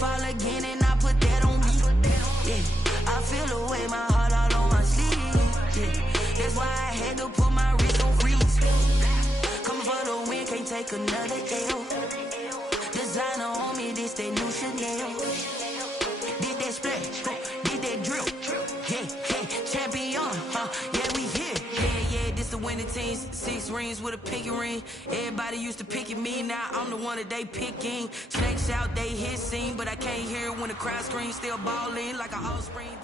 fall again and I put that on me. Yeah, I feel away, my heart all on my sleeve. Yeah, that's why I had to put my wrist on freeze. Coming for the win, can't take another L. Designer on me, this that new Chanel. Did that splash, did that drill. Yeah, champion, yeah, we here. Yeah, this the winning team. 6 rings with a pinky ring. Everybody used to picking me, now I'm the one that they picking. Snakes out, they hit scene, but I can't hear it when the crowd screams. Still balling like a offspring.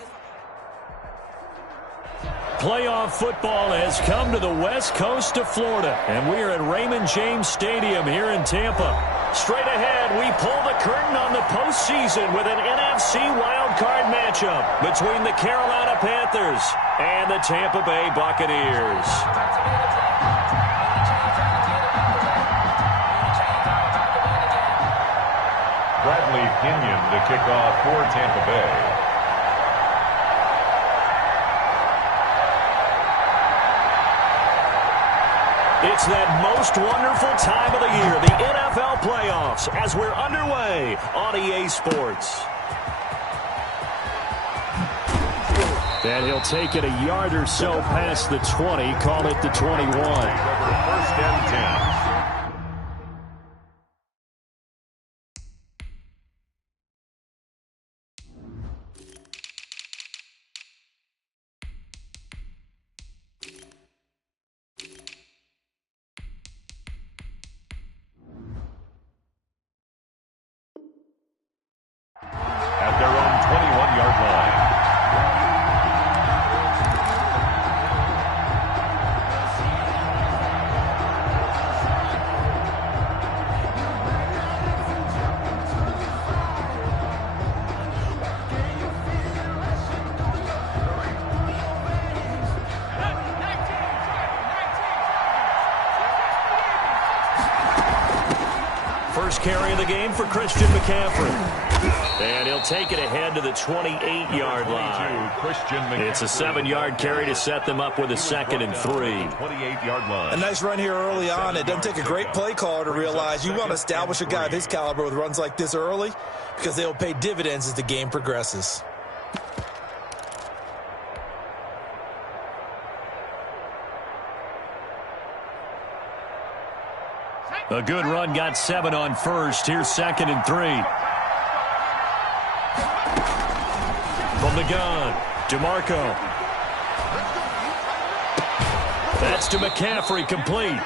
Playoff football has come to the west coast of Florida, and we are at Raymond James Stadium here in Tampa. Straight ahead, we pull the curtain on the postseason with an NFC Wildcard matchup between the Carolina Panthers and the Tampa Bay Buccaneers. Bradley Pinion to kick off for Tampa Bay. It's that most wonderful time of the year, the NFL playoffs, as we're underway on EA Sports. And he'll take it a yard or so past the 20, call it the 21. First and 10. At their own 21-yard line. First carry of the game for Christian McCaffrey. And he'll take it ahead to the 28-yard line. It's a 7-yard carry to set them up with a 2nd and 3. 28-yard line. A nice run here early on. It doesn't take a great play caller to realize you want to establish a guy of his caliber with runs like this early because they'll pay dividends as the game progresses. A good run got 7 on first. Here's 2nd and 3. From the gun, DeMarco. That's to McCaffrey, complete.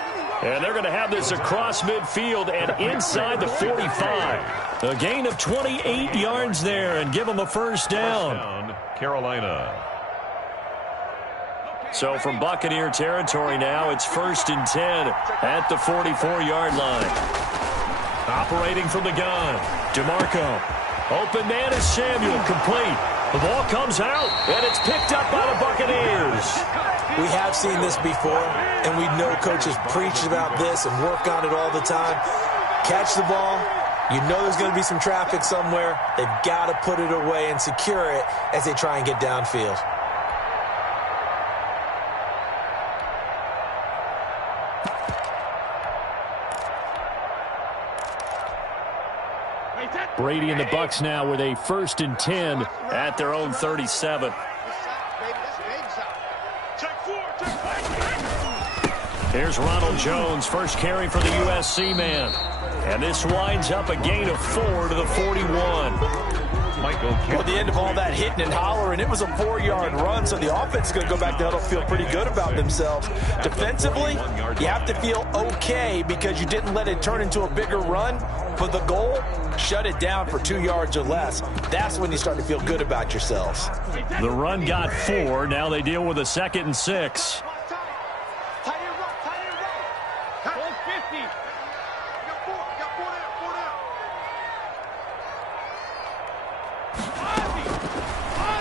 And they're going to have this across midfield and inside the 45. A gain of 28 yards there and give them a first down. Carolina. So from Buccaneer territory now, it's 1st and 10 at the 44-yard line. Operating from the gun, DeMarco. Open man is Samuel, complete. The ball comes out, and it's picked up by the Buccaneers. We have seen this before, and we know coaches preach about this and work on it all the time. Catch the ball. You know there's going to be some traffic somewhere. They've got to put it away and secure it as they try and get downfield. Brady and the Bucs now with a 1st and 10 at their own 37. Here's Ronald Jones, first carry for the USC man. And this winds up a gain of 4 to the 41. Well, at the end of all that hitting and hollering, it was a 4-yard run, so the offense is going to go back to huddle, feel pretty good about themselves. Defensively, you have to feel okay because you didn't let it turn into a bigger run. But the goal, shut it down for 2 yards or less. That's when you start to feel good about yourselves. The run got 4. Now they deal with a 2nd and 6.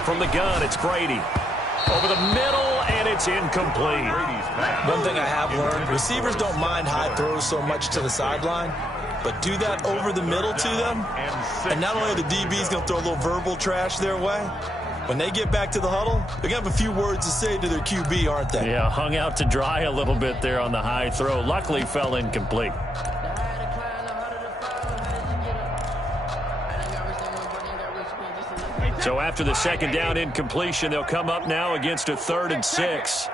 From the gun, it's Brady. Over the middle, and it's incomplete. One thing I have learned, receivers don't mind high throws so much to the sideline, but do that over the middle to them, and not only are the DBs going to throw a little verbal trash their way, when they get back to the huddle, they're going to have a few words to say to their QB, aren't they? Yeah, hung out to dry a little bit there on the high throw. Luckily fell incomplete. So after the second down incompletion, they'll come up now against a 3rd and 6.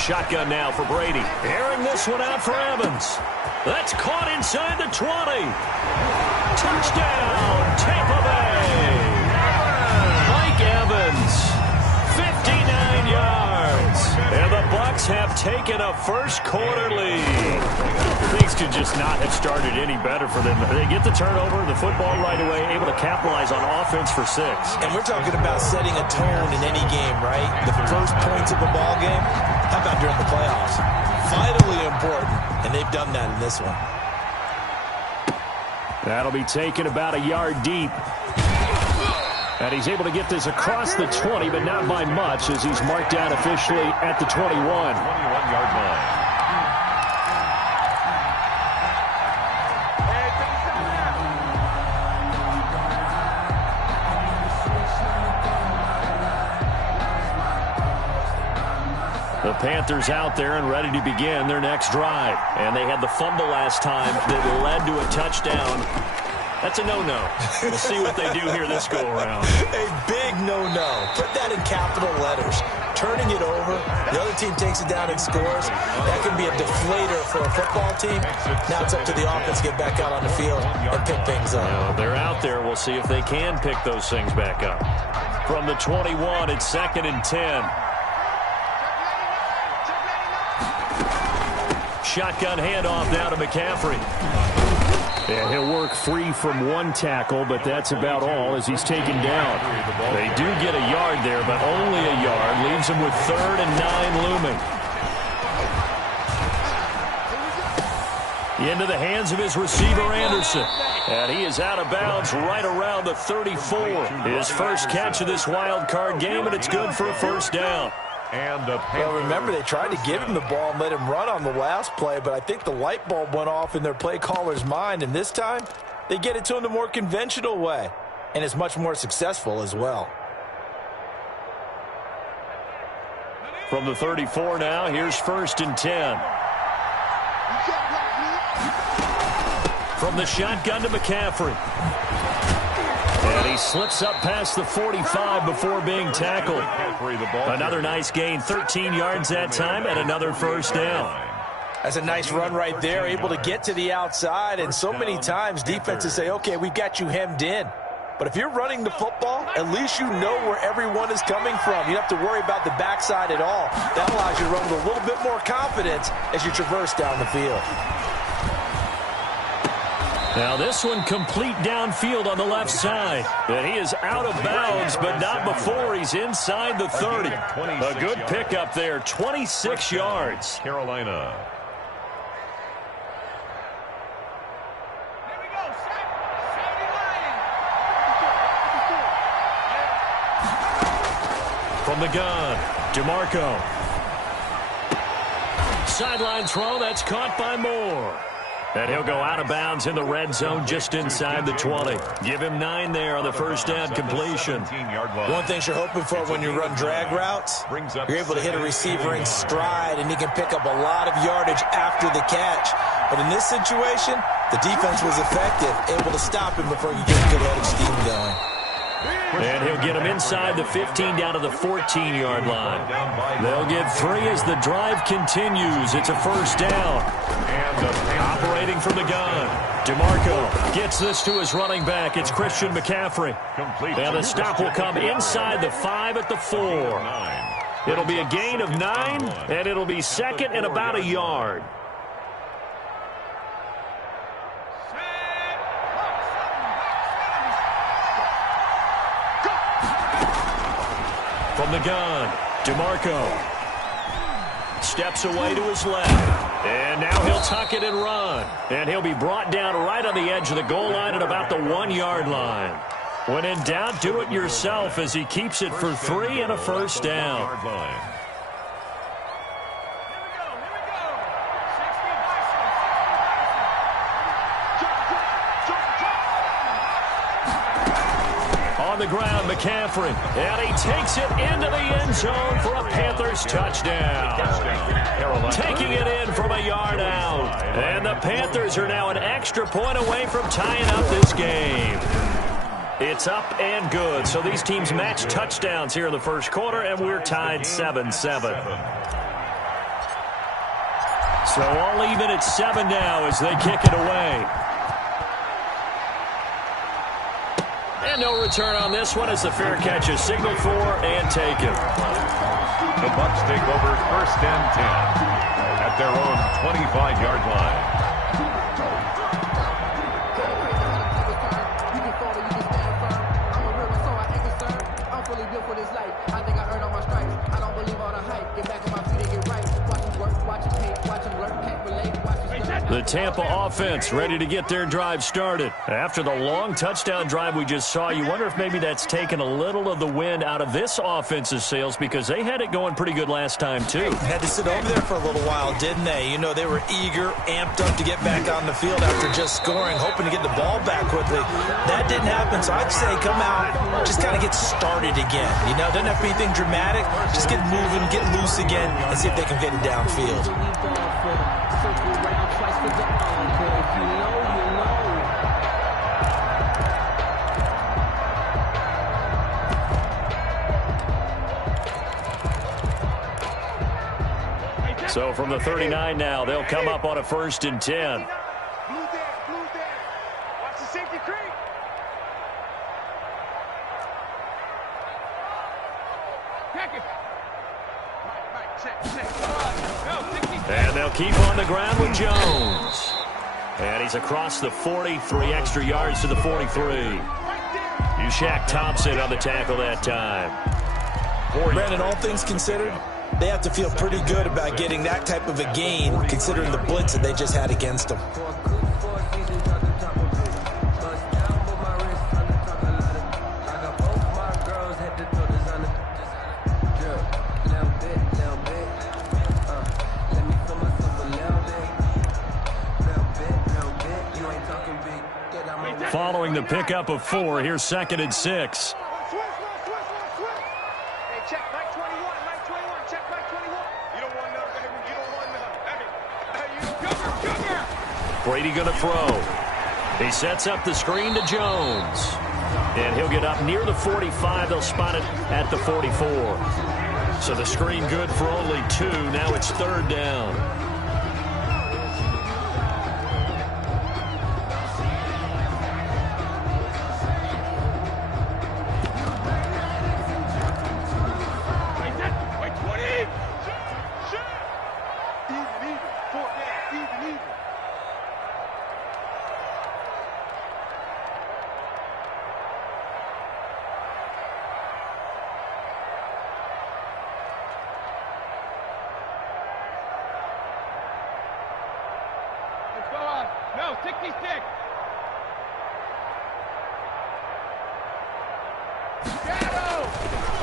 Shotgun now for Brady. Airing this one out for Evans. That's caught inside the 20. Touchdown, Tampa Bay. Mike Evans, 59 yards. And the Bucs have taken a first-quarter lead. Things could just not have started any better for them. They get the turnover, the football right away, able to capitalize on offense for 6. And we're talking about setting a tone in any game, right? The first points of a ball game. How about during the playoffs? Vitally important, and they've done that in this one. That'll be taken about a yard deep. And he's able to get this across the 20, but not by much, as he's marked out officially at the 21. 21-yard line. The Panthers out there and ready to begin their next drive. And they had the fumble last time that led to a touchdown. That's a no-no. We'll see what they do here this go-around. A big no-no. Put that in capital letters. Turning it over, the other team takes it down and scores. That can be a deflator for a football team. Now it's up to the offense to get back out on the field and pick things up. They're out there. We'll see if they can pick those things back up. From the 21, it's 2nd and 10. Shotgun handoff now to McCaffrey. Yeah, he'll work free from one tackle, but that's about all as he's taken down. They do get a yard there, but only a yard. Leaves him with 3rd and 9 looming. Into the hands of his receiver, Anderson. And he is out of bounds right around the 34. His first catch of this wild card game, and it's good for a first down. Well, remember, they tried to give him the ball and let him run on the last play, but I think the light bulb went off in their play caller's mind, and this time they get it to him the more conventional way, and it's much more successful as well. From the 34 now, here's 1st and 10. From the shotgun to McCaffrey. And he slips up past the 45 before being tackled. Another nice gain, 13 yards that time, and another first down. That's a nice run right there, able to get to the outside, and so many times defenses say, okay, we've got you hemmed in. But if you're running the football, at least you know where everyone is coming from. You don't have to worry about the backside at all. That allows you to run with a little bit more confidence as you traverse down the field. Now this one complete downfield on the left side. And he is out of bounds, but not before he's inside the 30. A good pickup there, 26 yards. Carolina. From the gun, DeMarco. Sideline throw, that's caught by Moore. And he'll go out of bounds in the red zone just inside the 20. Give him 9 there on the first down completion. One thing you're hoping for when you run drag routes, you're able to hit a receiver in stride, and he can pick up a lot of yardage after the catch. But in this situation, the defense was effective, able to stop him before you get a good-headed steam going. And he'll get him inside the 15 down to the 14-yard line. They'll get 3 as the drive continues. It's a first down. Operating from the gun, DeMarco gets this to his running back. It's Christian McCaffrey. And the stop will come inside the 5 at the 4. It'll be a gain of 9, and it'll be 2nd and about a yard. From the gun, DeMarco steps away to his left. And now he'll tuck it and run. And he'll be brought down right on the edge of the goal line at about the 1-yard line. When in doubt, do it yourself as he keeps it for 3 and a first down. On the ground, McCaffrey, and he takes it into the end zone for a Panthers touchdown. Taking it in from a yard out. And the Panthers are now an extra point away from tying up this game. It's It's up and good. So these teams match touchdowns here in the first quarter, and we're tied 7-7. So all even at 7 now as they kick it away. And no return on this one as the fair catch is signaled for and taken. The Bucs take over 1st and 10 at their own 25-yard line. The Tampa offense ready to get their drive started. After the long touchdown drive we just saw, you wonder if maybe that's taken a little of the wind out of this offense's sails because they had it going pretty good last time, too. Had to sit over there for a little while, didn't they? You know, they were eager, amped up to get back on the field after just scoring, hoping to get the ball back quickly. That didn't happen, so I'd say come out, just kind of get started again. You know, doesn't have to be anything dramatic. Just get moving, get loose again, and see if they can get it downfield. So from the 39 now, they'll come up on a 1st and 10. Watch the safety creep. And they'll keep on the ground with Jones. And he's across the 40, 3 extra yards to the 43. Shaq Thompson on the tackle that time. Brandon, all things considered, they have to feel pretty good about getting that type of a gain, considering the blitz that they just had against them. Following the pickup of 4, here's 2nd and 6. Brady going to throw. He sets up the screen to Jones. And he'll get up near the 45. They'll spot it at the 44. So the screen good for only 2. Now it's 3rd down.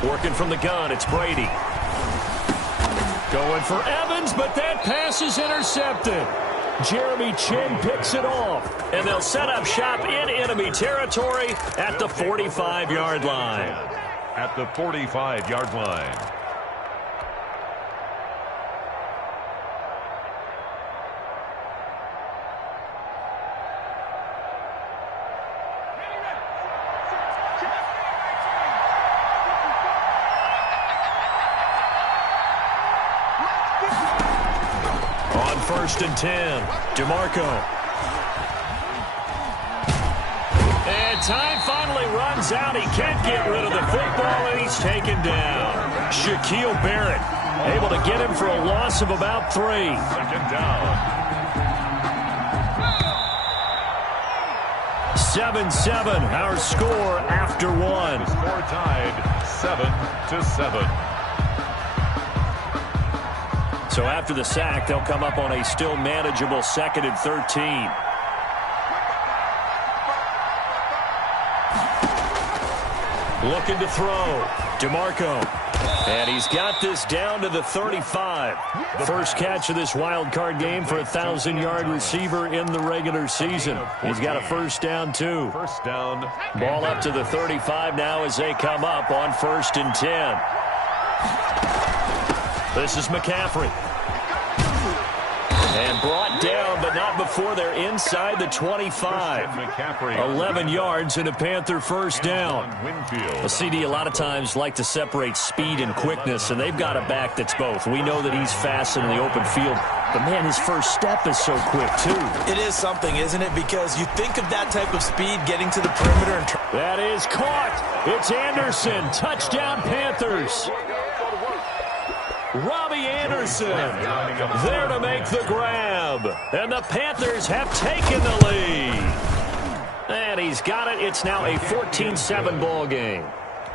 Working from the gun, it's Brady. Going for Evans, but that pass is intercepted. Jeremy Chin picks it off. And they'll set up shop in enemy territory at the 45-yard line. At the 45-yard line. On 1st and 10, DeMarco. And time finally runs out. He can't get rid of the football, and he's taken down. Shaquille Barrett able to get him for a loss of about 3. 2nd down. 7-7, our score after 1. The score tied 7-7. So after the sack, they'll come up on a still manageable 2nd and 13. Looking to throw. DeMarco. And he's got this down to the 35. First catch of this wild card game for a 1,000-yard receiver in the regular season. He's got a 1st down, too. 1st down. Ball up to the 35 now as they come up on 1st and 10. This is McCaffrey. And brought down, but not before before they're inside the 25. 11 yards and a Panther first down. Well, CD, a lot of times like to separate speed and quickness, and they've got a back that's both. We know that he's fast in the open field, but, man, his first step is so quick, too. It is something, isn't it? Because you think of that type of speed getting to the perimeter. And that is caught. It's Anderson. Touchdown, Panthers. Robbie Anderson there to make the grab. And the Panthers have taken the lead. And he's got it. It's now a 14-7 ball game.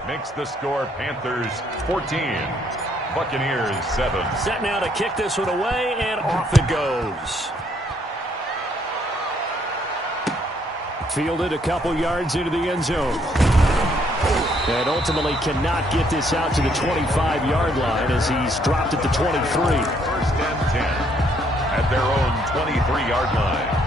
Makes the score Panthers 14. Buccaneers 7. Set now to kick this one away, and off it goes. Fielded a couple yards into the end zone. And ultimately cannot get this out to the 25-yard line as he's dropped at the 23. First and 10 at their own 23-yard line.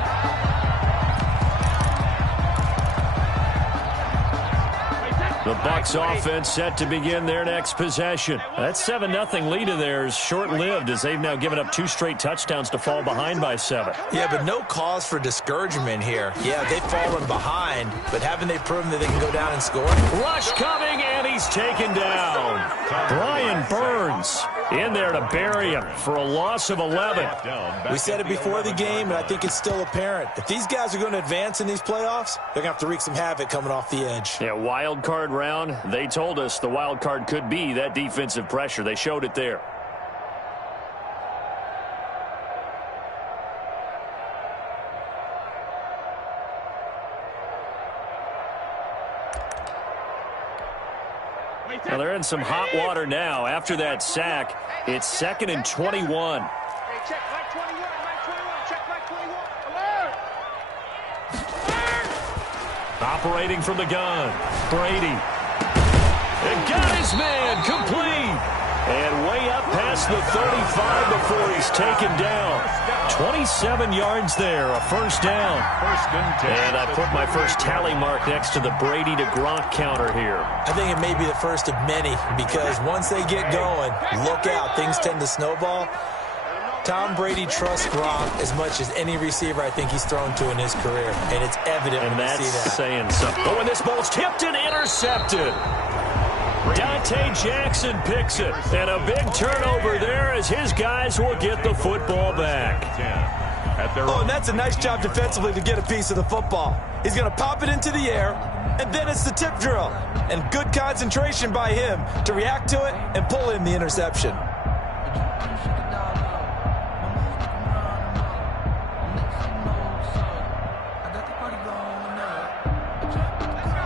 The Bucs offense set to begin their next possession. That 7-0 lead of theirs short-lived as they've now given up 2 straight touchdowns to fall behind by 7. Yeah, but no cause for discouragement here. Yeah, they've fallen behind, but haven't they proven that they can go down and score? Rush coming, and he's taken down. Brian Burns in there to bury him for a loss of 11. We said it before the game, and I think it's still apparent. If these guys are going to advance in these playoffs, they're going to have to wreak some havoc coming off the edge. Yeah, wild card round. They told us the wild card could be that defensive pressure. They showed it there. Well, they're in some hot water now. After that sack, it's 2nd and 21. Check Mike 21, Mike 21, check Mike 21. Alert! Operating from the gun, Brady. And got his man complete. And way up past the 35 before he's taken down. 27 yards there, a first down. And I put my first tally mark next to the Brady to Gronk counter here. I think it may be the first of many because once they get going, look out, things tend to snowball. Tom Brady trusts Gronk as much as any receiver I think he's thrown to in his career, and it's evident when you see that. And that's saying something. Oh, and this ball's tipped and intercepted. Dante Jackson picks it, and a big turnover there as his guys will get the football back. Oh, and that's a nice job defensively to get a piece of the football. He's going to pop it into the air, and then it's the tip drill. And good concentration by him to react to it and pull in the interception.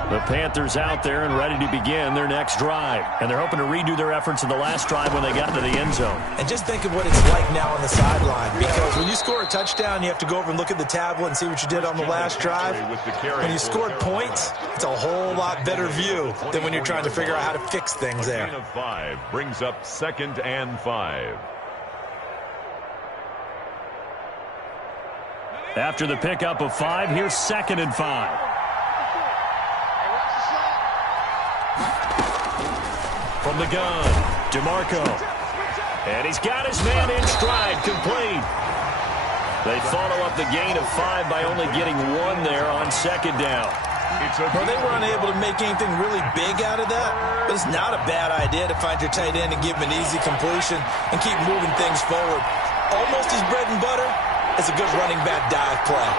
The Panthers out there and ready to begin their next drive. And they're hoping to redo their efforts in the last drive when they got to the end zone. And just think of what it's like now on the sideline. Because when you score a touchdown, you have to go over and look at the tablet and see what you did on the last drive. When you scored points, it's a whole lot better view than when you're trying to figure out how to fix things there. Gain of 5 brings up 2nd and 5. After the pickup of 5, here's 2nd and 5. From the gun, DeMarco. And he's got his man in stride, complete. They follow up the gain of 5 by only getting 1 there on 2nd down. Well, they were unable to make anything really big out of that, but it's not a bad idea to find your tight end and give him an easy completion and keep moving things forward. Almost his bread and butter is a good running back dive play.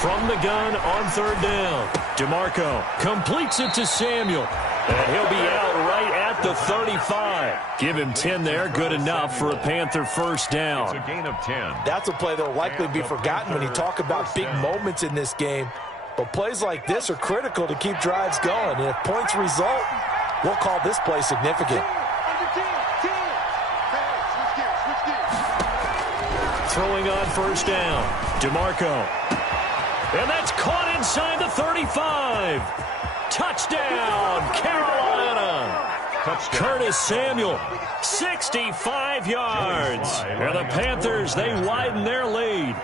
From the gun on 3rd down, DeMarco completes it to Samuel. And he'll be out right at the 35. Give him 10 there, good enough for a Panther first down. It's a gain of 10. That's a play that will likely be forgotten when you talk about big moments in this game. But plays like this are critical to keep drives going. And if points result, we'll call this play significant. Throwing on 1st down, DeMarco. And that's caught inside the 35. Touchdown, Carolina. Touchdown. Curtis Samuel, 65 yards. And the Panthers, they widen their lead.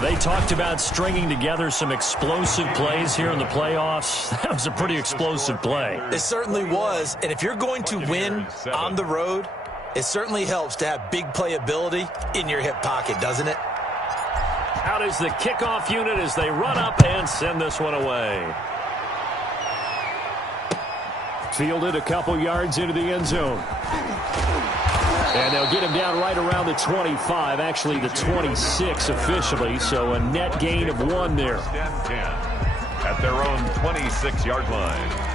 They talked about stringing together some explosive plays here in the playoffs. That was a pretty explosive play. It certainly was. And if you're going to win on the road, It certainly helps to have big playability in your hip pocket, doesn't it? Out is the kickoff unit as they run up and send this one away. Fielded a couple yards into the end zone. And they'll get him down right around the 25, actually the 26 officially, so a net gain of 1 there. 10 at their own 26-yard line.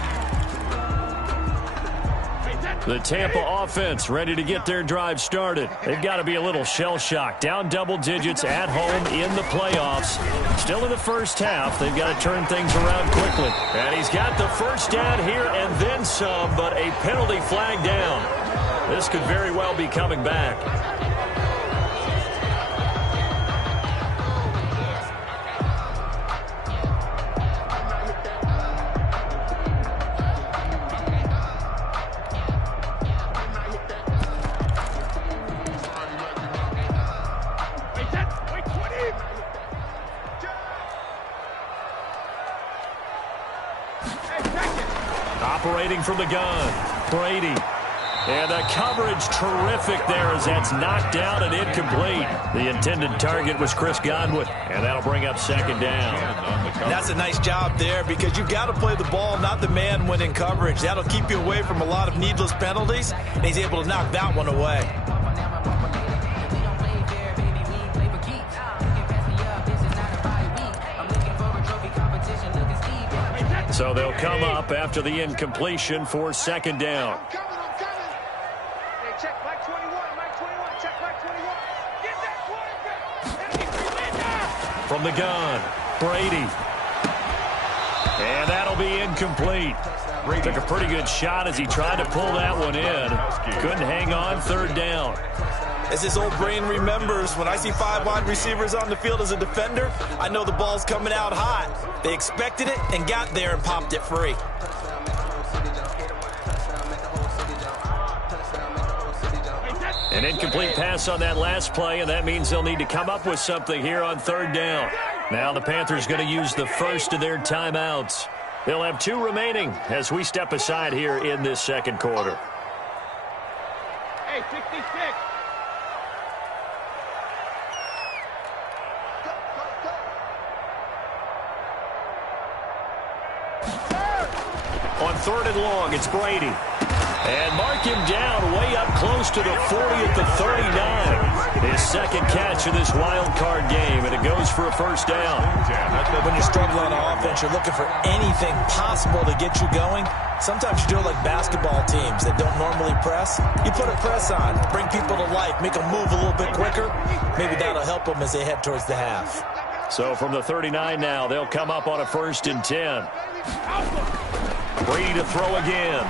The Tampa offense ready to get their drive started. They've got to be a little shell-shocked. Down double digits at home in the playoffs. Still in the first half. They've got to turn things around quickly. And he's got the first down here and then some, but a penalty flag down. This could very well be coming back. Operating from the gun, Brady. And the coverage terrific there as that's knocked down and incomplete. The intended target was Chris Godwin, and that'll bring up second down. And that's a nice job there because you've got to play the ball, not the man when in coverage. That'll keep you away from a lot of needless penalties, and he's able to knock that one away. So they'll come up after the incompletion for second down. I'm coming. Hey, check Mike 21, check Mike 21. Get that quarterback. From the gun, Brady. And that'll be incomplete. Took a pretty good shot as he tried to pull that one in. Couldn't hang on, third down. As his old brain remembers, when I see 5 wide receivers on the field as a defender, I know the ball's coming out hot. They expected it and got there and popped it free. An incomplete pass on that last play, and that means they'll need to come up with something here on third down. Now the Panthers going to use the first of their timeouts. They'll have 2 remaining as we step aside here in this second quarter. Hey, 66. On third and long, it's Brady. And mark him down way up close to the 40 at the 39. His second catch of this wild card game, and it goes for a first down. When you're struggling on offense, you're looking for anything possible to get you going. Sometimes you do it like basketball teams that don't normally press. You put a press on, bring people to life, make them move a little bit quicker. Maybe that'll help them as they head towards the half. So from the 39 now, they'll come up on a 1st and 10. Brady to throw again.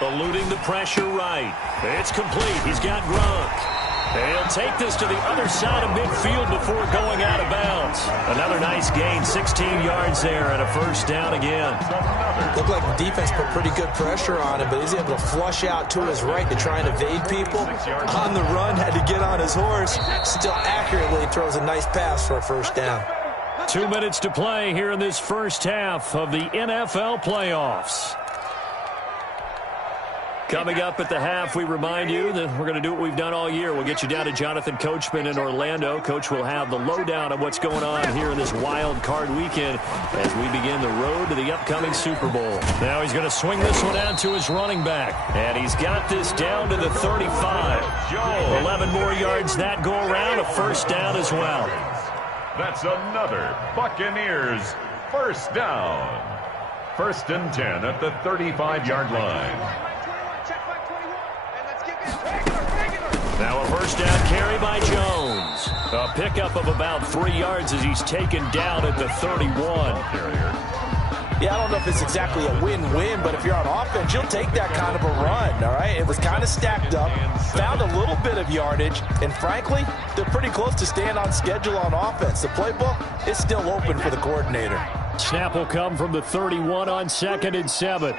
Eluding the pressure right. It's complete. He's got Gronk. He'll take this to the other side of midfield before going out of bounds. Another nice gain, 16 yards there, and a first down again. Looked like the defense put pretty good pressure on him, but he's able to flush out to his right to try and evade people. On the run, had to get on his horse. Still accurately throws a nice pass for a first down. 2 minutes to play here in this first half of the NFL playoffs. Coming up at the half, we remind you that we're going to do what we've done all year. We'll get you down to Jonathan Coachman in Orlando. Coach will have the lowdown of what's going on here in this wild card weekend as we begin the road to the upcoming Super Bowl. Now he's going to swing this one out to his running back, and he's got this down to the 35. 11 more yards that go around, a first down as well. That's another Buccaneers first down. 1st and 10 at the 35-yard line. Now a first down carry by Jones. A pickup of about 3 yards as he's taken down at the 31. Yeah, I don't know if it's exactly a win-win, but if you're on offense, you'll take that kind of a run, all right? It was kind of stacked up, found a little bit of yardage, and frankly, they're pretty close to staying on schedule on offense. The playbook is still open for the coordinator. Snap will come from the 31 on 2nd and 7.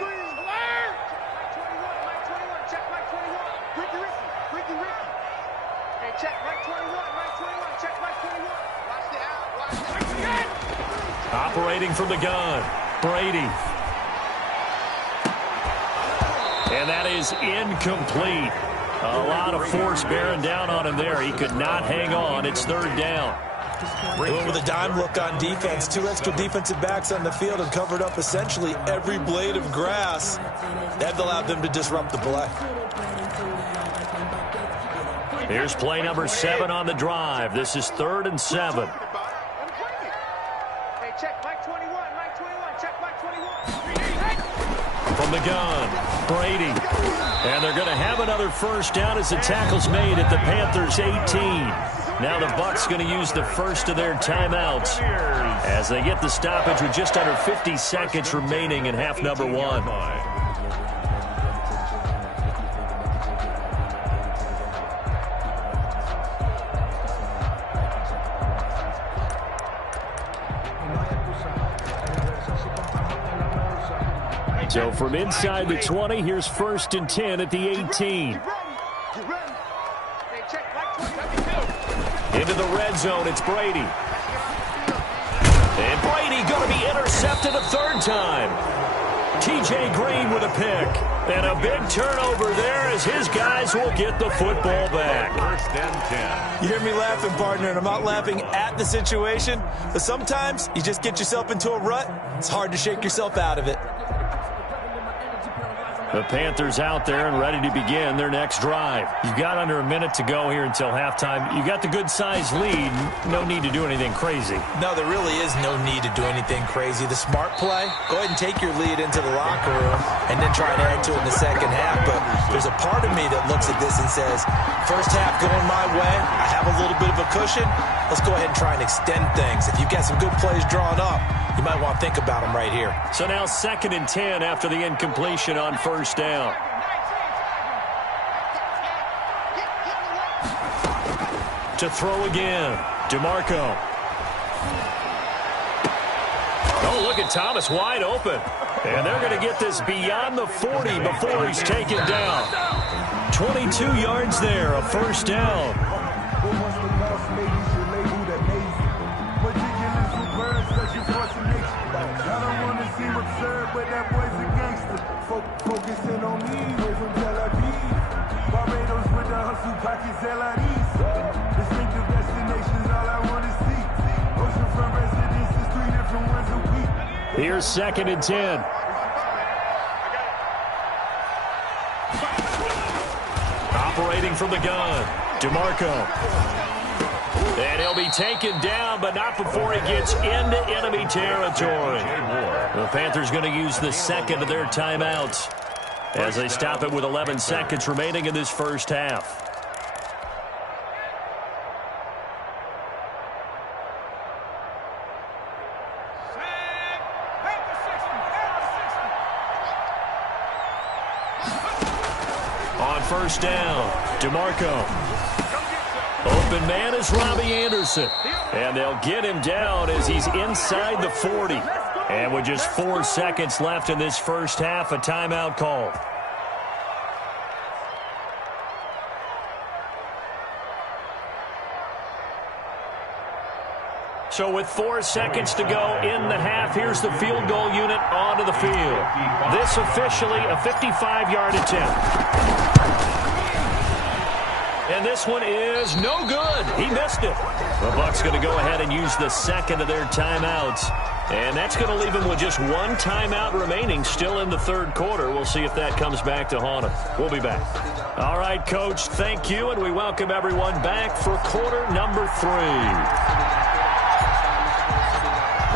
Operating from the gun, Brady. And And that is incomplete. A lot of force bearing down on him there. He could not hang on. It's third down. With a dime look on defense, 2 extra defensive backs on the field and covered up essentially every blade of grass. That allowed them to disrupt the play. Here's play number 7 on the drive. This is 3rd and 7. Hey, check Mike 21, Mike 21, check Mike 21. From the gun, Brady. And they're going to have another first down as the tackle's made at the Panthers' 18. Now the Bucs going to use the first of their timeouts as they get the stoppage with just under 50 seconds remaining in half number 1. So from inside the 20, here's 1st and 10 at the 18. Into the red zone, it's Brady. And Brady going to be intercepted a 3rd time. T.J. Green with a pick. And a big turnover there as his guys will get the football back. 1st and 10. You hear me laughing, partner, and I'm not laughing at the situation. But sometimes you just get yourself into a rut. It's hard to shake yourself out of it. The Panthers out there and ready to begin their next drive. You've got under a minute to go here until halftime. You got the good-sized lead. No need to do anything crazy. No, there really is no need to do anything crazy. The smart play, go ahead and take your lead into the locker room and then try to add to it in the second half. But there's a part of me that looks at this and says, first half going my way, I have a little bit of a cushion. Let's go ahead and try and extend things. If you've got some good plays drawn up, you might want to think about them right here. So now 2nd and 10 after the incompletion on first down. To throw again, DeMarco. Oh, look at Thomas wide open. And they're going to get this beyond the 40 before he's taken down. 22 yards there, a first down. But that boy's a gangster. Focusing on me, way from Tel Aviv. Barbados with the hustle pockets, LIDs. Distinctive destinations, all I want to see. Oceanfront residences, 3 different ones a week. Here's 2nd and 10. Operating from the gun, DeMarco. And he'll be taken down, but not before he gets into enemy territory. The Panthers going to use the 2nd of their timeouts as they stop it with 11 seconds remaining in this first half. On first down, DeMarco. Open man is Robbie Anderson. And they'll get him down as he's inside the 40. And with just 4 seconds left in this first half, a timeout call. So with 4 seconds to go in the half, here's the field goal unit onto the field. This officially a 55-yard attempt. And this one is no good. He missed it. The Bucs going to go ahead and use the 2nd of their timeouts. And that's going to leave them with just 1 timeout remaining still in the 3rd quarter. We'll see if that comes back to haunt them. We'll be back. All right, Coach, thank you. And we welcome everyone back for quarter number 3.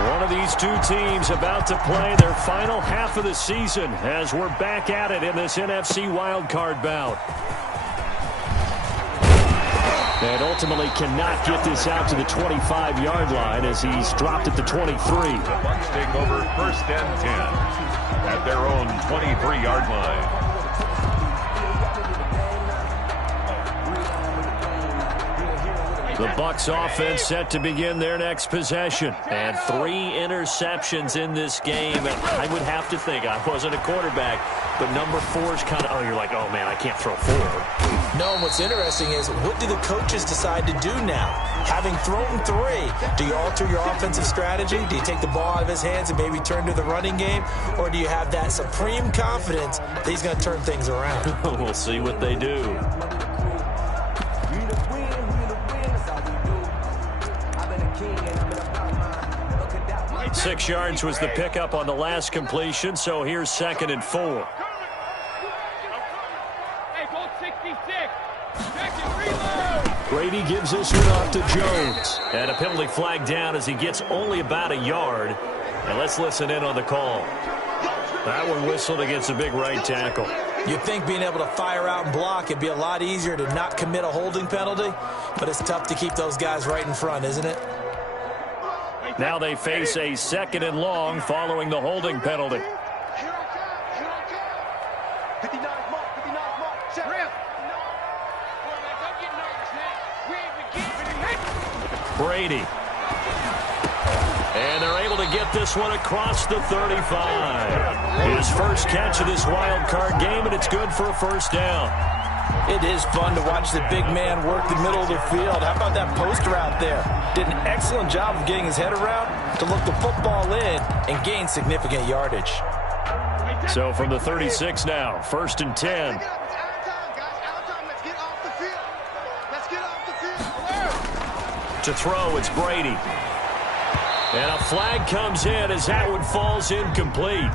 One of these 2 teams about to play their final half of the season as we're back at it in this NFC Wildcard bout. And ultimately cannot get this out to the 25-yard line as he's dropped at the 23. The Bucs take over 1st and 10 at their own 23-yard line. The Bucs offense set to begin their next possession. And 3 interceptions in this game. And I would have to think, I wasn't a quarterback, but number 4 is kind of, oh, you're like, oh, man, I can't throw 4. No, and what's interesting is, what do the coaches decide to do now? Having thrown 3, do you alter your offensive strategy? Do you take the ball out of his hands and maybe turn to the running game? Or do you have that supreme confidence that he's going to turn things around? We'll see what they do. 6 yards was the pickup on the last completion, so here's 2nd and 4. Brady gives this one off to Jones. And a penalty flag down as he gets only about a yard. And let's listen in on the call. That one whistled against a big right tackle. You'd think being able to fire out and block, it'd be a lot easier to not commit a holding penalty, but it's tough to keep those guys right in front, isn't it? Now they face a 2nd and long following the holding penalty. Brady. And they're able to get this one across the 35. His first catch of this wild card game, and it's good for a first down. It is fun to watch the big man work the middle of the field. How about that post route there? Did an excellent job of getting his head around to look the football in and gain significant yardage. So from the 36 now, 1st and 10. To throw, it's Brady. And a flag comes in as that one falls incomplete.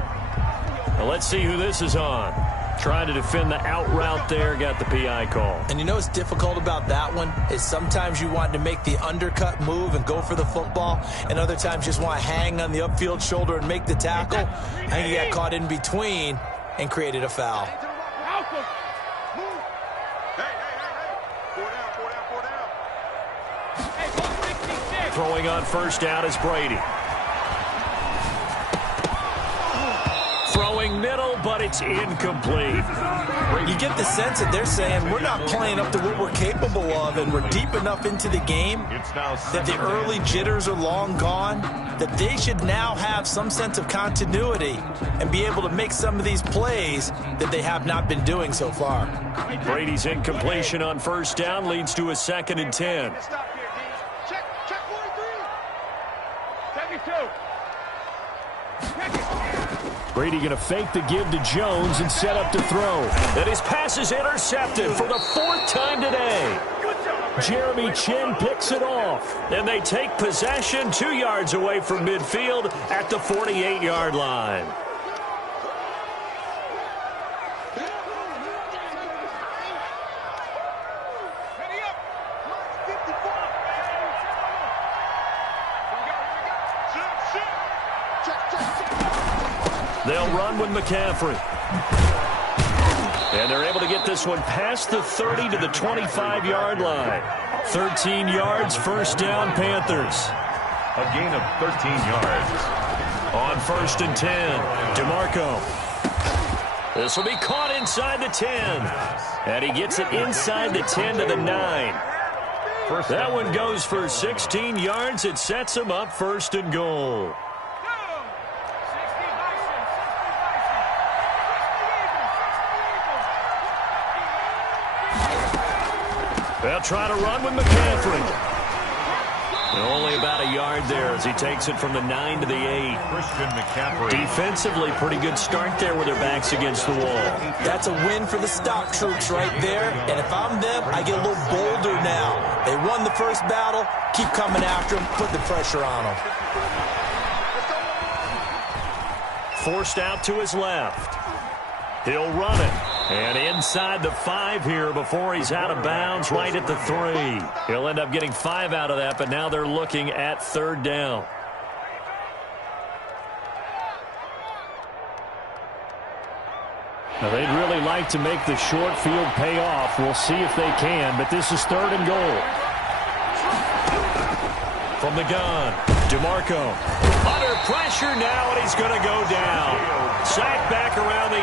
Now let's see who this is on. Trying to defend the out route there, got the PI call. And you know what's difficult about that one is sometimes you want to make the undercut move and go for the football, and other times just want to hang on the upfield shoulder and make the tackle. I think he got caught in between and created a foul. Throwing on first down is Brady. Throwing middle, but it's incomplete. You get the sense that they're saying we're not playing up to what we're capable of, and we're deep enough into the game that the early jitters are long gone, that they should now have some sense of continuity and be able to make some of these plays that they have not been doing so far. Brady's incompletion on first down leads to a 2nd and 10. Brady going to fake the give to Jones and set up to throw. And his pass is intercepted for the 4th time today. Jeremy Chin picks it off. And they take possession 2 yards away from midfield at the 48-yard line. They'll run with McCaffrey. And they're able to get this one past the 30 to the 25-yard line. 13 yards, first down, Panthers. A gain of 13 yards. On 1st and 10, DeMarco. This will be caught inside the 10. And he gets it inside the 10 to the 9. That one goes for 16 yards. It sets him up 1st and goal. They'll try to run with McCaffrey. And only about a yard there as he takes it from the 9 to the 8. Christian McCaffrey. Defensively, pretty good start there with their backs against the wall. That's a win for the stock troops right there. And if I'm them, I get a little bolder now. They won the first battle. Keep coming after them. Put the pressure on them. Forced out to his left. He'll run it. And inside the 5 here before he's out of bounds right at the 3. He'll end up getting 5 out of that, but now they're looking at 3rd down. Now they'd really like to make the short field pay off. We'll see if they can, but this is 3rd and goal. From the gun, DeMarco under pressure now, and he's going to go down. Sacked back around the 8.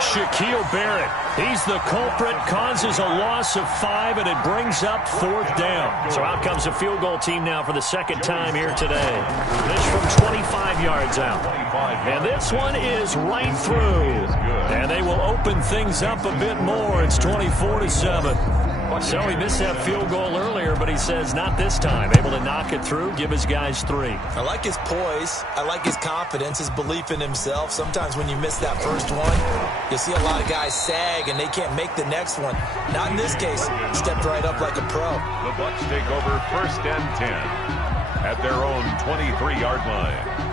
Shaquille Barrett, he's the culprit, causes a loss of 5, and it brings up 4th down. So out comes a field goal team now for the second time here today. This from 25 yards out. And this one is right through. And they will open things up a bit more. It's 24-7. So he missed that field goal earlier, but he says not this time. Able to knock it through, give his guys 3. I like his poise. I like his confidence, his belief in himself. Sometimes when you miss that first one, you see a lot of guys sag and they can't make the next one. Not in this case. Stepped right up like a pro. The Bucs take over 1st and 10 at their own 23-yard line.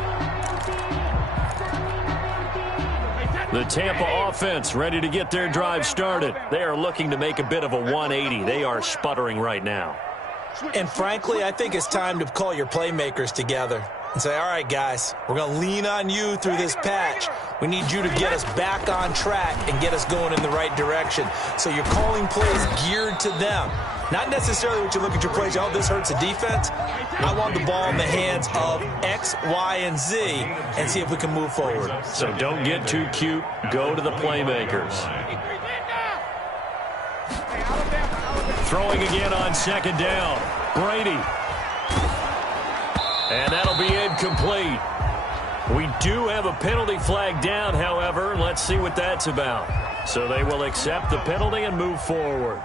The Tampa offense ready to get their drive started. They are looking to make a bit of a 180. They are sputtering right now. And frankly, I think it's time to call your playmakers together and say, all right, guys, we're going to lean on you through this patch. We need you to get us back on track and get us going in the right direction. So you're calling plays geared to them. Not necessarily what you look at your plays, oh, this hurts the defense. I want the ball in the hands of X, Y, and Z and see if we can move forward. So don't get too cute. Go to the playmakers. Throwing again on 2nd down. Brady. And that'll be incomplete. We do have a penalty flag down, however. Let's see what that's about. So they will accept the penalty and move forward.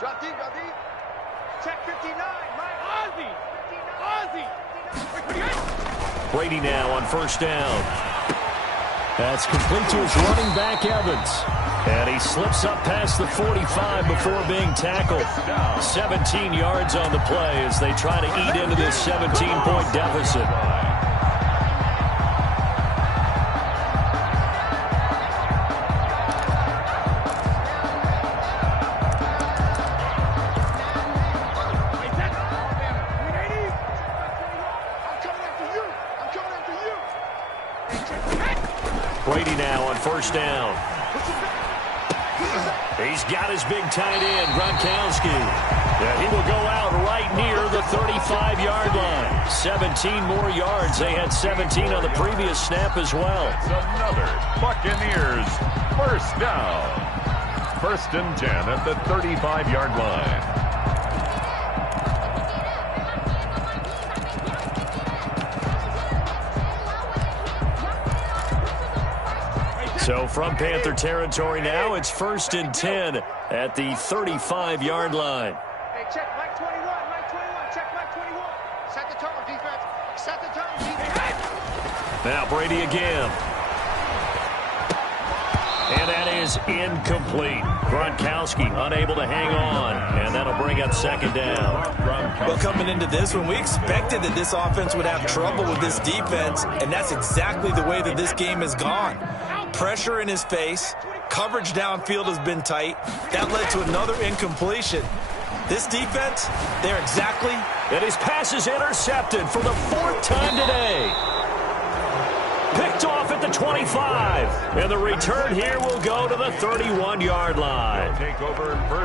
Drop deep. Check 59. Ozzy. Brady now on 1st down. That's complete to his running back, Evans. And he slips up past the 45 before being tackled. 17 yards on the play as they try to eat into this 17-point deficit. Brady now on 1st down. He's got his big tight end, Gronkowski. And he will go out right near the 35-yard line. 17 more yards. They had 17 on the previous snap as well. It's another Buccaneers 1st down. 1st and 10 at the 35-yard line. So from Panther territory now, it's 1st and 10 at the 35-yard line. Hey, check Mike 21. Check Mike 21. Set the tone, defense. Set the tone, defense. Now Brady again. And that is incomplete. Gronkowski unable to hang on, and that'll bring up 2nd down. Well, coming into this one, we expected that this offense would have trouble with this defense, and that's exactly the way that this game has gone. Pressure in his face. Coverage downfield has been tight. That led to another incompletion. This defense, they're exactly. And his pass is intercepted for the 4th time today. Picked off at the 25. And the return here will go to the 31-yard line.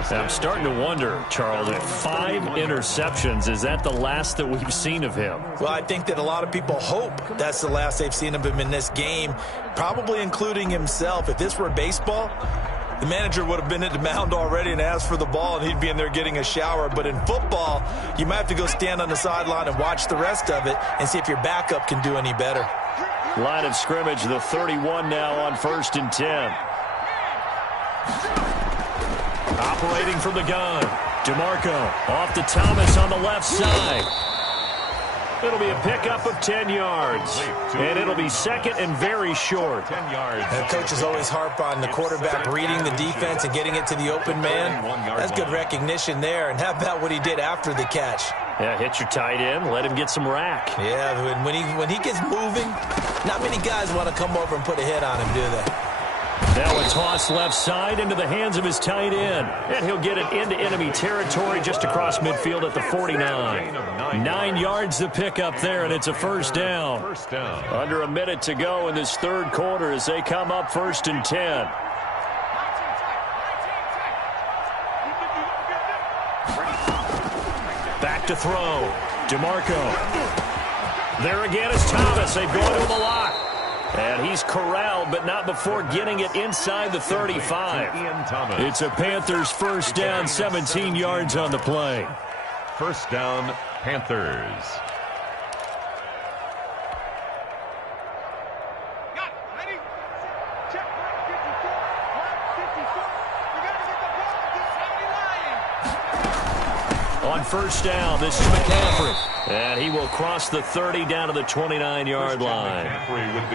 I'm starting to wonder, Charles, if 5 interceptions, is that the last that we've seen of him? Well, I think that a lot of people hope that's the last they've seen of him in this game, probably including himself. If this were baseball, the manager would have been at the mound already and asked for the ball, and he'd be in there getting a shower. But in football, you might have to go stand on the sideline and watch the rest of it and see if your backup can do any better. Line of scrimmage, the 31 now on 1st and 10. Operating from the gun. DeMarco off to Thomas on the left side. It'll be a pickup of 10 yards. And it'll be 2nd and very short. 10 yards. And coaches always harp on the quarterback reading the defense and getting it to the open man. That's good recognition there. And how about what he did after the catch? Yeah, hit your tight end, let him get some rack. Yeah, when he gets moving, not many guys want to come over and put a hit on him, do they? Now a toss left side into the hands of his tight end. And he'll get it into enemy territory just across midfield at the 49. 9 yards to pick up there, and it's a first down. Under a minute to go in this third quarter as they come up 1st and 10. Back to throw. DeMarco. There again is Thomas. They've gone to him a lot. And he's corralled, but not before getting it inside the 35. It's a Panthers first down, 17 yards on the play. First down, Panthers. On first down, this is McCaffrey. And he will cross the 30 down to the 29-yard line.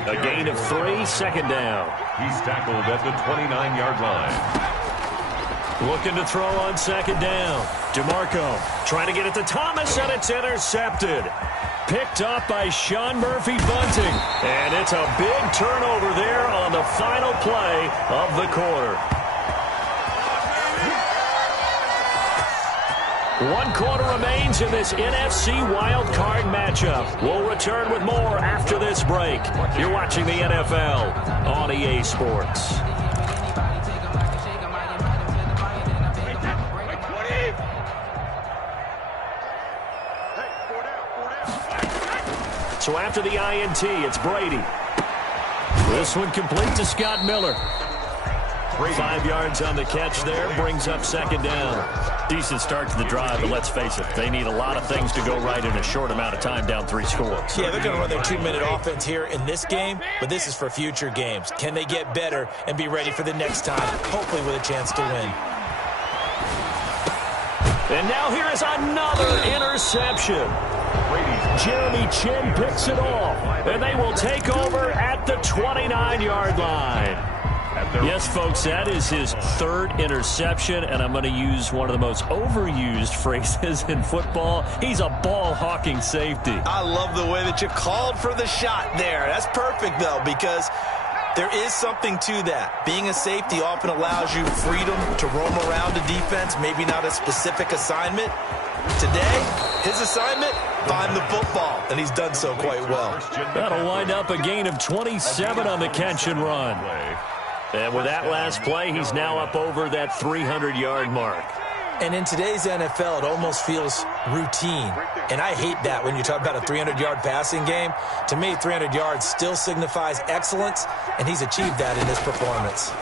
A gain of 3, second down. He's tackled at the 29-yard line. Looking to throw on second down. DeMarco trying to get it to Thomas, and it's intercepted. Picked up by Sean Murphy-Bunting. And it's a big turnover there on the final play of the quarter. 1 quarter remains in this NFC Wildcard matchup. We'll return with more after this break. You're watching the NFL on EA Sports. So after the INT, it's Brady. This one complete to Scott Miller. 5 yards on the catch there, brings up second down. Decent start to the drive, but let's face it, they need a lot of things to go right in a short amount of time, down 3 scores. Yeah, they're going to run their 2-minute offense here in this game, but this is for future games. Can they get better and be ready for the next time, hopefully with a chance to win? And now here is another interception. Jeremy Chin picks it off, and they will take over at the 29-yard line. Yes, folks, that is his 3rd interception, and I'm going to use one of the most overused phrases in football. He's a ball-hawking safety. I love the way that you called for the shot there. That's perfect, though, because there is something to that. Being a safety often allows you freedom to roam around a defense, maybe not a specific assignment. Today, his assignment, find the football, and he's done so quite well. That'll wind up a gain of 27 on the catch and run. And with that last play, he's now up over that 300-yard mark. And in today's NFL, it almost feels routine. And I hate that when you talk about a 300-yard passing game. To me, 300 yards still signifies excellence, and he's achieved that in this performance.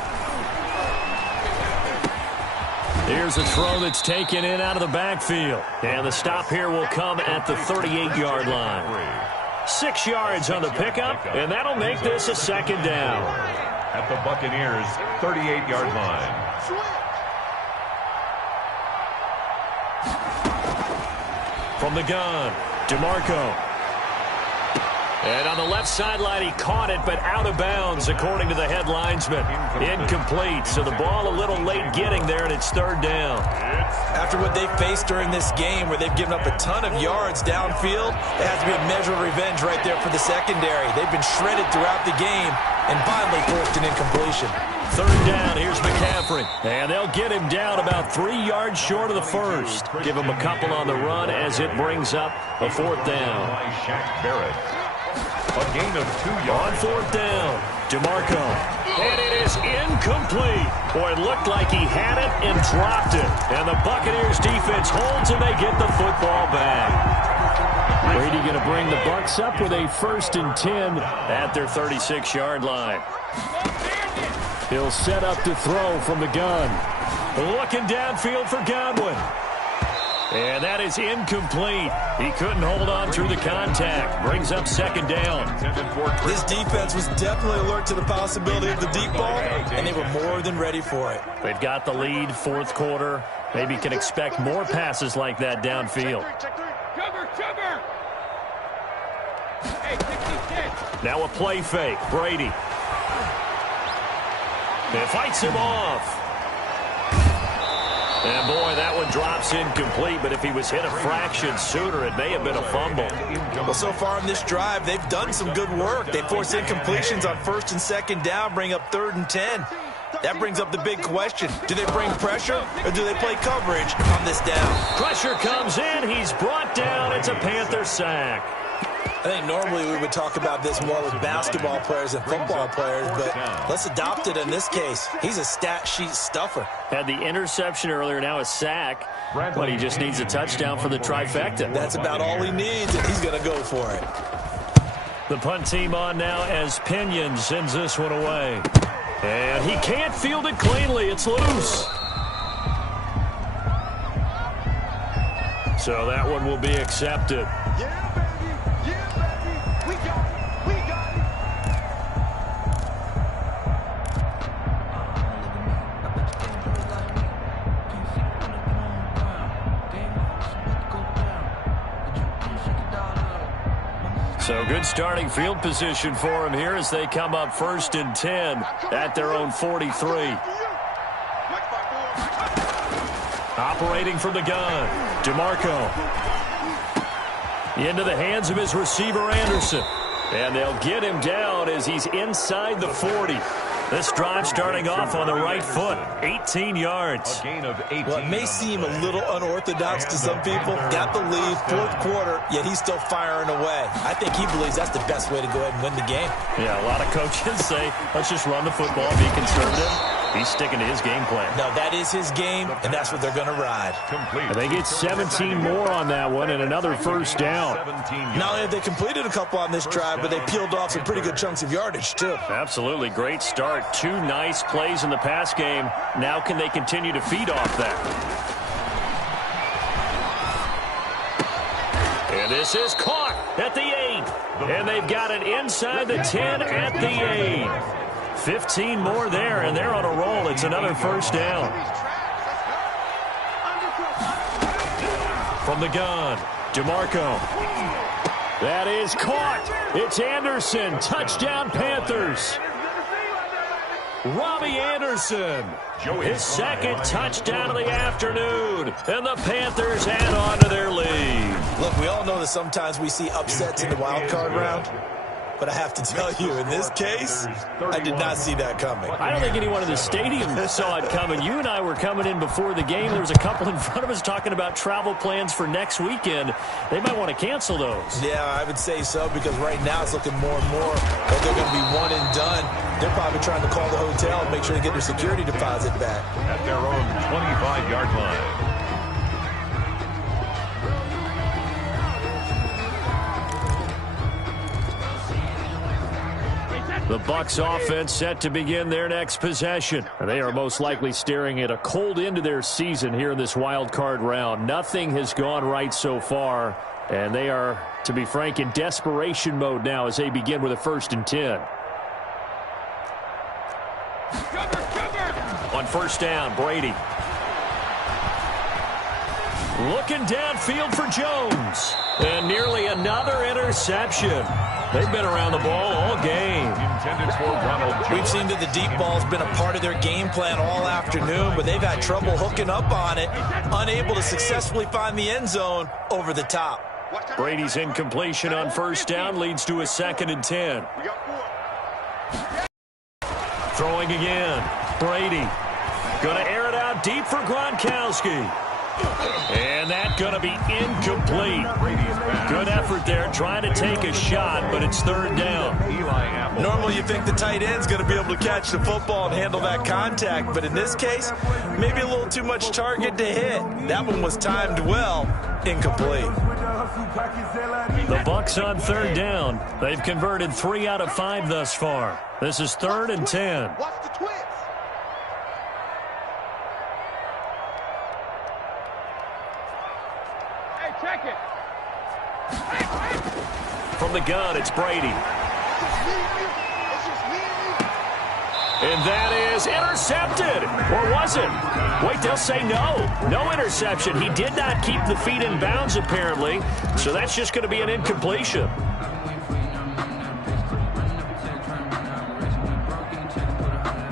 Here's a throw that's taken in out of the backfield. And the stop here will come at the 38-yard line. 6 yards on the pickup, and that'll make this a second down. At the Buccaneers' 38-yard line. From the gun, DeMarco. And on the left sideline, he caught it, but out of bounds, according to the head linesman. Incomplete, so the ball a little late getting there, and it's 3rd down. After what they've faced during this game, where they've given up a ton of yards downfield, it has to be a measure of revenge right there for the secondary. They've been shredded throughout the game, and finally forced an incompletion. 3rd down, here's McCaffrey. And they'll get him down about 3 yards short of the first. Give him a couple on the run as it brings up a 4th down. Shaq Barrett. A gain of 2 yards. On 4th down, DeMarco. And it is incomplete. Boy, it looked like he had it and dropped it. And the Buccaneers defense holds and they get the football back. Brady going to bring the Bucs up with a 1st and 10 at their 36-yard line. He'll set up to throw from the gun. Looking downfield for Godwin. And that is incomplete. He couldn't hold on through the contact. Brings up 2nd down. This defense was definitely alert to the possibility of the deep ball, and they were more than ready for it. They've got the lead, 4th quarter. Maybe can expect more passes like that downfield. Now a play fake. Brady. And fights him off. And, boy, that one drops incomplete, but if he was hit a fraction sooner, it may have been a fumble. Well, so far in this drive, they've done some good work. They force incompletions on 1st and 2nd down, bring up 3rd and 10. That brings up the big question. Do they bring pressure or do they play coverage on this down? Pressure comes in. He's brought down. It's a Panther sack. I think normally we would talk about this more with basketball players and football players, but let's adopt it in this case. He's a stat sheet stuffer. Had the interception earlier, now a sack, but he just needs a touchdown for the trifecta. That's about all he needs, and he's going to go for it. The punt team on now as Pinion sends this one away. And he can't field it cleanly. It's loose. So that one will be accepted. So good starting field position for him here as they come up 1st and 10 at their own 43. Operating from the gun, DeMarco. Into the hands of his receiver, Anderson. And they'll get him down as he's inside the 40. This drive starting off on the right foot, 18 yards. Well, it may seem a little unorthodox to some people. Got the lead, 4th quarter, yet he's still firing away. I think he believes that's the best way to go ahead and win the game. Yeah, a lot of coaches say, let's just run the football, be conservative. He's sticking to his game plan. No, that is his game, and that's what they're going to ride. And they get 17 more on that one and another 1st down. Not only have they completed a couple on this drive, but they peeled off some pretty good chunks of yardage, too. Absolutely. Great start. 2 nice plays in the pass game. Now can they continue to feed off that? And this is caught at the 8. And they've got it inside the 10 at the 8. 15 more there, and they're on a roll. It's another 1st down. From the gun, DeMarco. That is caught. It's Anderson. Touchdown, Panthers. Robbie Anderson. His 2nd touchdown of the afternoon. And the Panthers add on to their lead. Look, we all know that sometimes we see upsets in the wild card round. But I have to tell you, in this case, I did not see that coming. I don't think anyone in the stadium saw it coming. You and I were coming in before the game. There was a couple in front of us talking about travel plans for next weekend. They might want to cancel those. Yeah, I would say so, because right now it's looking more and more like they're going to be one and done. They're probably trying to call the hotel and make sure they get their security deposit back. At their own 25-yard line. The Bucs offense set to begin their next possession. They are most likely staring at a cold end to their season here in this wild card round. Nothing has gone right so far, and they are, to be frank, in desperation mode now as they begin with a 1st and 10. On 1st down, Brady. Looking downfield for Jones. And nearly another interception. They've been around the ball all game. We've seen that the deep ball's been a part of their game plan all afternoon, but they've had trouble hooking up on it, unable to successfully find the end zone over the top. Brady's incompletion on 1st down leads to a 2nd and 10. Throwing again. Brady. Going to air it out deep for Gronkowski. And that's going to be incomplete. Good effort there trying to take a shot, but it's 3rd down. Normally you think the tight end's going to be able to catch the football and handle that contact, but in this case, maybe a little too much target to hit. That one was timed well. Incomplete. The Bucs on 3rd down. They've converted 3 out of 5 thus far. This is 3rd and 10. Watch the twist. Check it. From the gun, it's Brady. And that is intercepted. Or was it? Wait, they'll say no. No interception. He did not keep the feet in bounds, apparently. So that's just going to be an incompletion.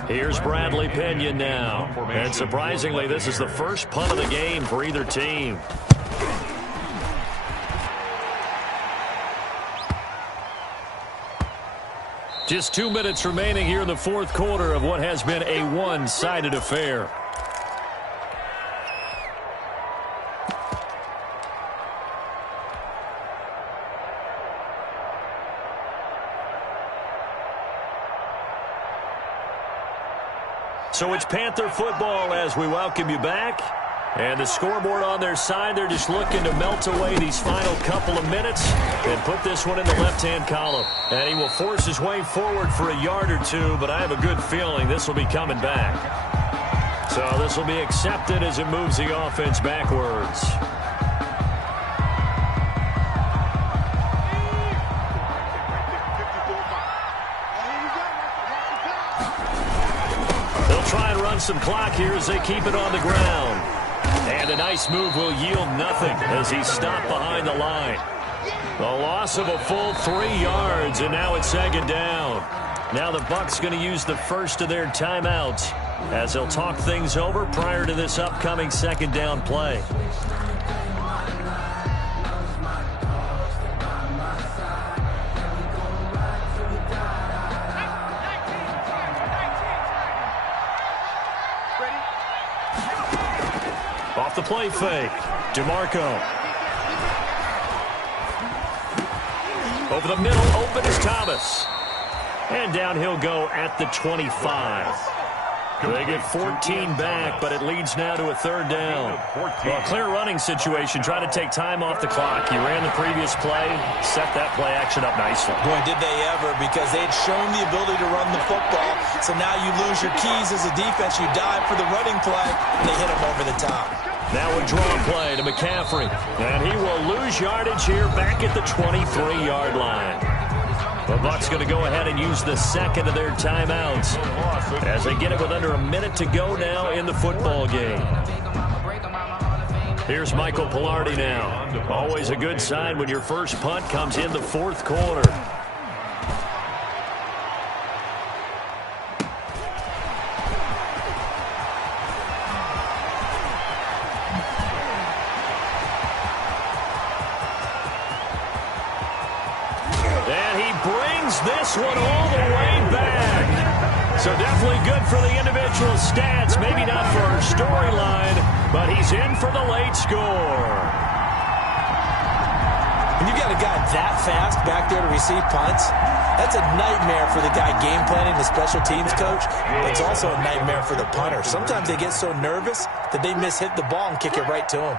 Here's Bradley Pinion now. And surprisingly, this is the first punt of the game for either team. Just 2 minutes remaining here in the fourth quarter of what has been a one-sided affair. So it's Panther football as we welcome you back. And the scoreboard on their side, they're just looking to melt away these final couple of minutes and put this one in the left-hand column. And he will force his way forward for a yard or two, but I have a good feeling this will be coming back. So this will be accepted as it moves the offense backwards. Try and run some clock here as they keep it on the ground. And a nice move will yield nothing as he's stopped behind the line. The loss of a full 3 yards, and now it's second down. Now the Bucs going to use the first of their timeouts as they'll talk things over prior to this upcoming second down play. Off the play fake, DeMarco. Over the middle, open is Thomas. And down he'll go at the 25. They get 14 back, but it leads now to a third down. Well, clear running situation. Try to take time off the clock. You ran the previous play, set that play action up nicely. Boy, did they ever, because they had shown the ability to run the football. So now you lose your keys as a defense. You dive for the running play, and they hit them over the top. Now a draw play to McCaffrey. And he will lose yardage here back at the 23-yard line. The Bucs going to go ahead and use the second of their timeouts as they get it with under a minute to go now in the football game. Here's Michael Pilardi now. Always a good sign when your first punt comes in the fourth quarter. This one all the way back. So definitely good for the individual stats. Maybe not for our storyline, but he's in for the late score. When you got a guy that fast back there to receive punts, that's a nightmare for the guy game planning, the special teams coach. But it's also a nightmare for the punter. Sometimes they get so nervous that they hit the ball and kick it right to him.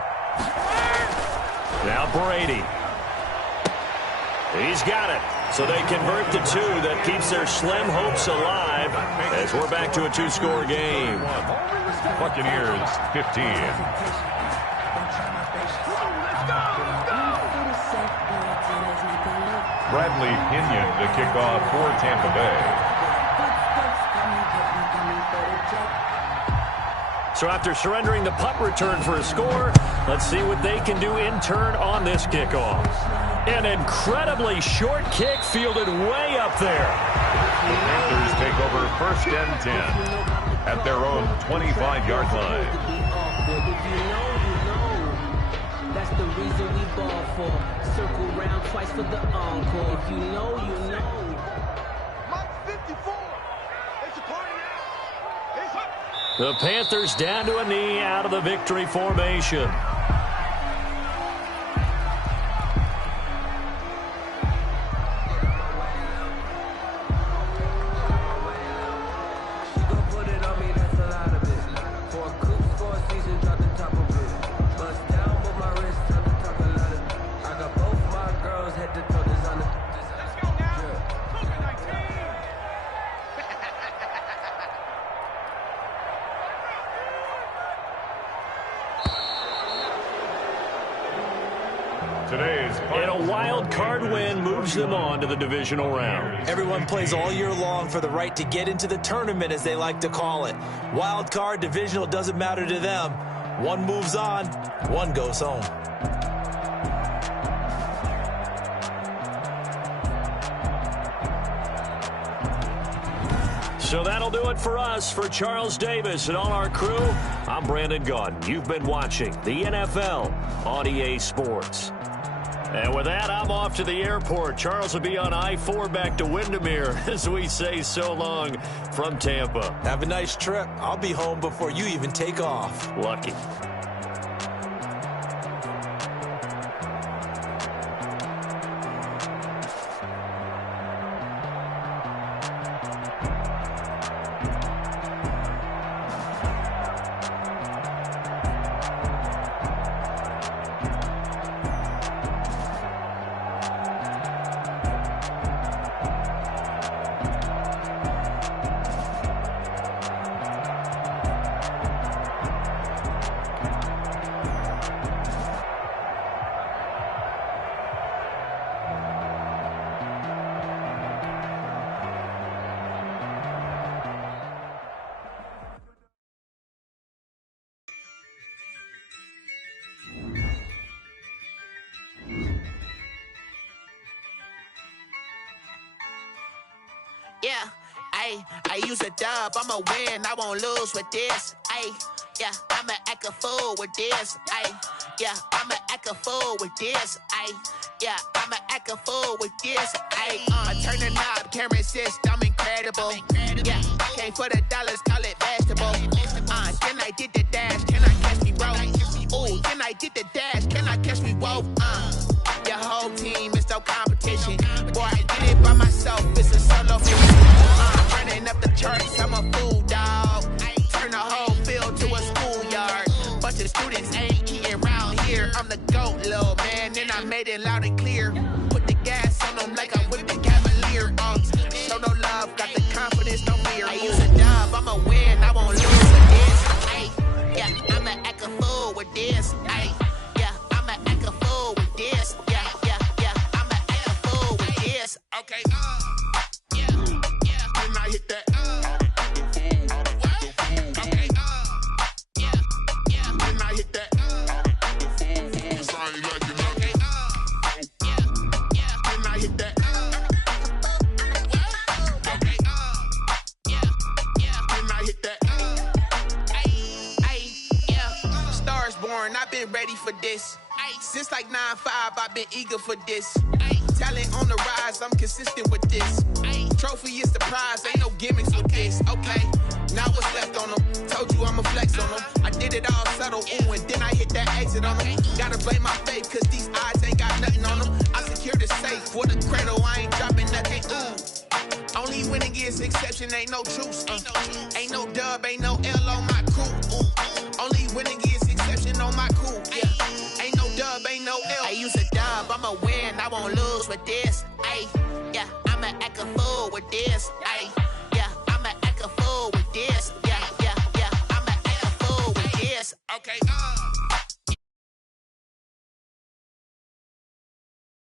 Now Brady. He's got it. So they convert the 2. That keeps their slim hopes alive as we're back to a 2-score game. Buccaneers 15. Bradley Pinion to kick off for Tampa Bay. So after surrendering the punt return for a score, let's see what they can do in turn on this kickoff. An incredibly short kick fielded way up there. The Panthers take over 1st and 10 at their own 25-yard line. That's the reason we ball for. Circle round twice for the encore. If you know, you know. Mike 54. It's a party now. It's up. The Panthers down to a knee out of the victory formation. And a wild card win moves them on to the divisional round. Everyone plays all year long for the right to get into the tournament, as they like to call it. Wild card, divisional, doesn't matter to them. One moves on, one goes home. So that'll do it for us. For Charles Davis and all our crew, I'm Brandon Gaudin. You've been watching the NFL on EA Sports. And with that, I'm off to the airport. Charles will be on I-4 back to Windermere as we say so long from Tampa. Have a nice trip. I'll be home before you even take off. Lucky. Yeah, I use a dub, I'ma win, I won't lose with this. Yeah, I'ma act a fool with this. Yeah, I'ma act a fool with this. Yeah, I'ma act a fool with this. Turn the knob, camera assist, I'm incredible. Yeah, came for the dollars, call it vegetable. Then I did the dash, can I catch me, bro? Ooh, then I did the dash, can I catch me, whoa? Your whole team is no competition. Boy, I did it by myself, it's a solo mission. Running up the charts, I'm a fool, dog. Turn the whole field to a schoolyard. Bunch of students ain't eating around here. I'm the GOAT, little man, and I made it loud and clear. Put the gas on them like I'm with the Cavalier. Show no love, got the confidence, no fear. I use a dub, I'ma win, I won't lose with this. Yeah, I'ma act a fool with this. Yeah, I'ma act a fool with this. Yeah, I'ma act a fool with this. Okay, yeah, when I hit that. Okay, yeah, when I hit that. It's I ain't like it. Okay, yeah, when I hit that. Okay, yeah, when I hit that. Yeah, stars born, I've been ready for this. Since like 9-5, I've been eager for this. Talent on the rise, I'm consistent with this. Trophy is the prize, ain't no gimmicks with this. Okay, now what's left on them? Told you I'ma flex on them. I did it all subtle, ooh, and then I hit that exit on them. Gotta blame my faith, cause these odds ain't got nothing on them. I secure the safe for the cradle, I ain't dropping nothing, ooh. Only winning is exception, ain't no truce. Ain't no dub, ain't no L on my crew. Only winning is exception on my crew. Yeah, ain't no dub, ain't no L. I use a dub, I'ma win, I won't lose with this. Yeah, I'ma act a fool with this. Yeah, I'ma act a fool with this. Yeah, I'ma act a fool with this. Okay,